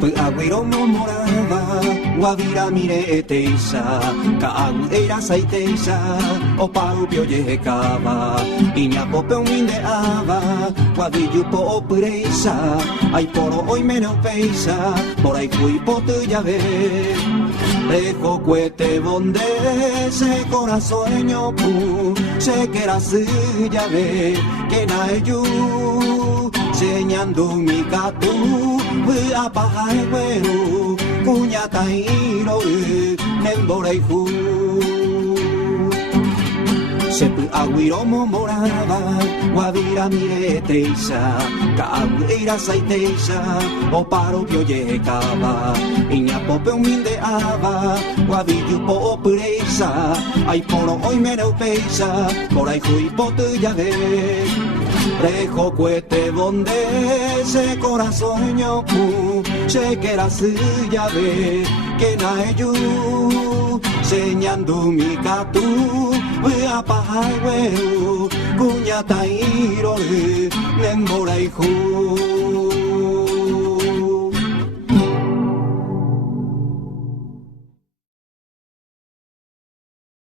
Agüero no moraba, guavira mire teisa, cagueira saiteisa, o pau piollecaba, iña popeu mindeaba, guavillu po pureisa, ay poro hoy menos peisa, por ahí fui pote ya ve. Dejo cuete bonde, se corazoño pu, se que era ya ve, que na yu, señando mi catu, a paja el güero, cuña tairo, nembora y ju. Sepu agüiro moraba, guavira mire teisa, cagueira saiteisa, o paro piollecaba, iña pope mindeaba, guavillu po pureisa, ay poro hoy meneu peisa, por ahí fui pote ya ve. Rejo cuete bonde, se corazoño pu, se que era ya ve, que na yu, señando mi catu, a paja el güero, cuña tairo, nembora y ju.